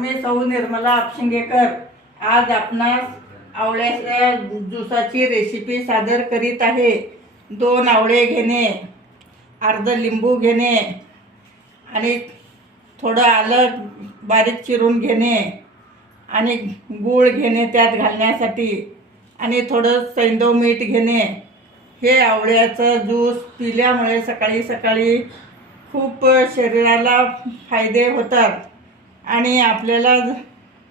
मी सौ निर्मला आपशिंगेकर. आज आपणास आवळ्याच्या ज्युसाची रेसिपी सादर करीत आहे. दोन आवळे घेणे अर्ध लिंबू घेणे आणि थोडं आलं बारीक चिरून घेणे आणि गूळ घेणे त्यात घालण्यासाठी आणि थोडं सैंदव मीठ घेणे. हे आवळ्याचं ज्यूस पिल्यामुळे सकाळी सकाळी खूप शरीराला फायदे होतात. आणि आपल्याला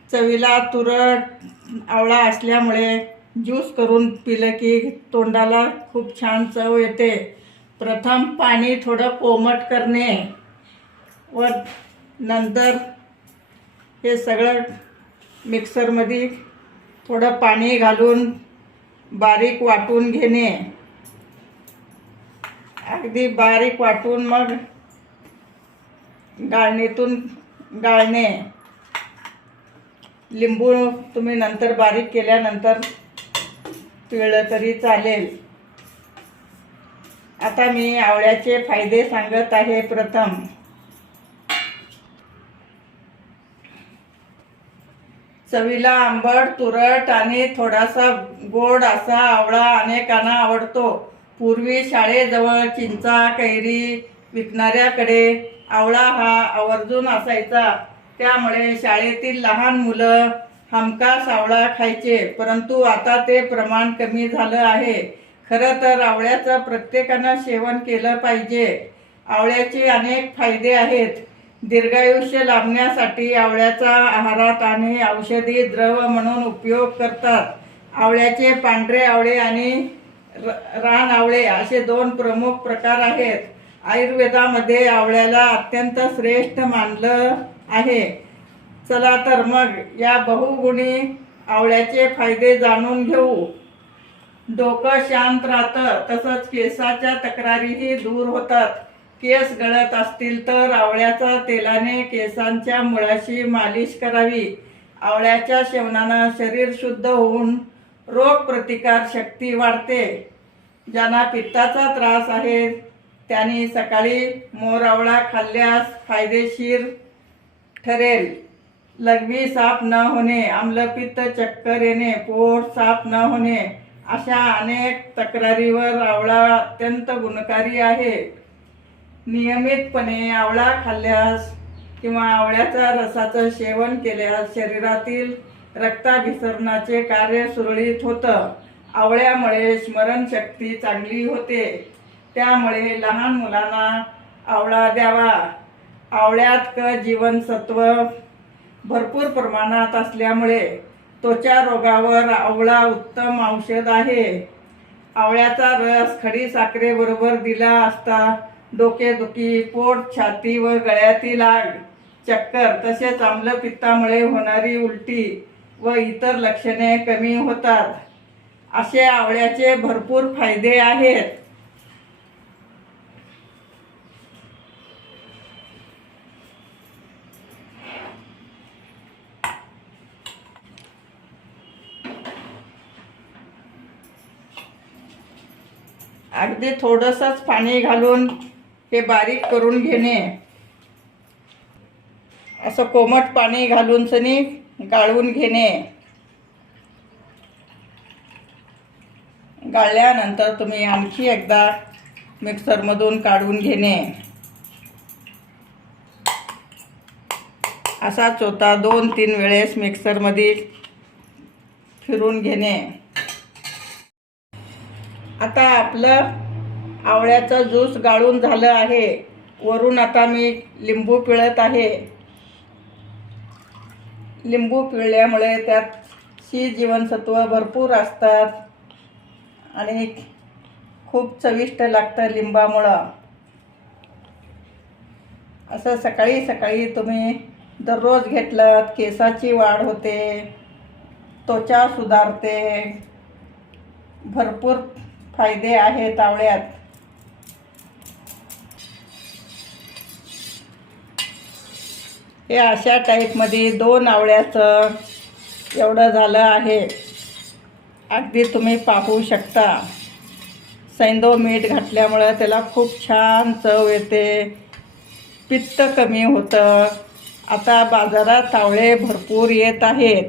चवीला तुरट आवळा असल्यामुळे ज्यूस करून पिलं की तोंडाला खूप छान चव येते. प्रथम पाणी थोडं कोमट करणे व नंतर हे सगळं मिक्सरमध्ये थोडं पाणी घालून बारीक वाटून घेणे. अगदी बारीक वाटून मग गाळणीतून गाळणे. लिंबू तुम्ही नंतर बारीक केल्यानंतर पिळलं तरी चालेल. आता मी आवळ्याचे फायदे सांगत आहे प्रथम. चवीला आंबट तुरट आणि थोडासा गोड असा आवळा अनेकांना आवडतो. पूर्वी शाळेजवळ चिंचा कैरी विकणाऱ्याकडे आवळा हा आवर्जून असायचा. त्यामुळे शाळेतील लहान मुलं हमखास आवळा खायचे परंतु आता ते प्रमाण कमी झालं आहे. खरं तर आवळ्याचं प्रत्येकानं सेवन केलं पाहिजे. आवळ्याचे अनेक फायदे आहेत. दीर्घायुष्य लाभण्यासाठी आवळ्याचा आहारात आणि औषधी द्रव म्हणून उपयोग करतात. आवळ्याचे पांढरे आवळे आणि र- रान आवळे असे दोन प्रमुख प्रकार आहेत. आयुर्वेदामध्ये आवळ्याला अत्यंत श्रेष्ठ मानलं आहे. चला तर मग या बहुगुणी आवळ्याचे फायदे जाणून घेऊ. डोकं शांत राहतं तसंच केसाच्या तक्रारीही दूर होतात. केस गळत असतील तर आवळ्याच्या तेलाने केसांच्या मुळाशी मालिश करावी. आवळ्याच्या सेवनानं शरीर शुद्ध होऊन रोग प्रतिकार शक्ती वाढते. ज्यांना पित्ताचा त्रास आहे त्यांनी सकाळी मोरावळा खाल्ल्यास फायदेशीर ठरेल. लघवी साफ न होणे आम्लपित्त चक्कर येणे पोट साफ न होणे अशा अनेक तक्रारीवर आवळा अत्यंत गुणकारी आहे. नियमितपणे आवळा खाल्ल्यास किंवा आवळ्याच्या रसाचं सेवन केल्यास शरीरातील रक्ताभिसरणाचे कार्य सुरळीत होतं. आवळ्यामुळे स्मरणशक्ती चांगली होते. त्यामुळे लहान मुलांना आवळा द्यावा. आवळ्यात क जीवनसत्व भरपूर प्रमाणात असल्यामुळे त्वचा रोगावर आवळा उत्तम औषध आहे. आवळ्याचा रस खडी साखरेबरोबर दिला असता डोकेदुखी पोट छाती व गळ्यातील आग चक्कर तसेच आम्लपित्तामुळे होणारी उलटी व इतर लक्षणे कमी होतात. असे आवळ्याचे भरपूर फायदे आहेत. अगदी थोडंसंच पाणी घालून हे बारीक करून घेणे. असं कोमट पाणी घालून सनी गाळून घेणे. गाळल्यानंतर तुम्ही आणखी एकदा मिक्सरमधून काढून घेणे. असा चोथा दोन तीन वेळेस मिक्सरमध्ये फिरून घेणे. आता आपलं आवळ्याचं ज्यूस गाळून झालं आहे. वरून आता मी लिंबू पिळत आहे. लिंबू पिळल्यामुळे त्यात सी जीवनसत्व भरपूर असतात आणि खूप चविष्ट लागतं लिंबामुळं. असं सकाळी सकाळी तुम्ही दररोज घेतलं केसाची वाढ होते त्वचा सुधारते भरपूर फायदे आहेत आवळ्यात. हे अशा टाईपमध्ये दोन आवळ्याचं एवढं झालं आहे. अगदी तुम्ही पाहू शकता. सैंदो मीठ घातल्यामुळं त्याला खूप छान चव येते. पित्त कमी होतं. आता बाजारात आवळे भरपूर येत आहेत.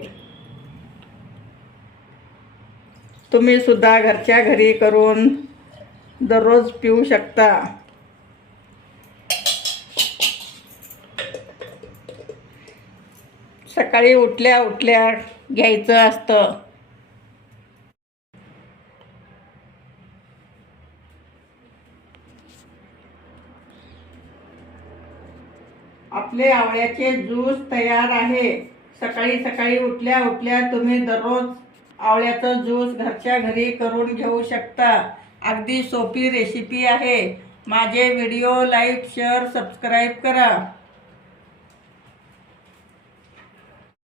तुम्ही सुद्धा घरच्या घरी करून दररोज पिऊ शकता. सकाळी उठल्या उठल्या घ्यायचं असतं. आपले आवळ्याचे ज्यूस तयार आहे. सकाळी सकाळी उठल्या उठल्या तुम्ही दररोज आवळ्याचं ज्यूस घरच्या घरी करून घेऊ शकता. अगदी सोपी रेसिपी आहे. माझे व्हिडिओ लाईक शेअर सबस्क्राईब करा.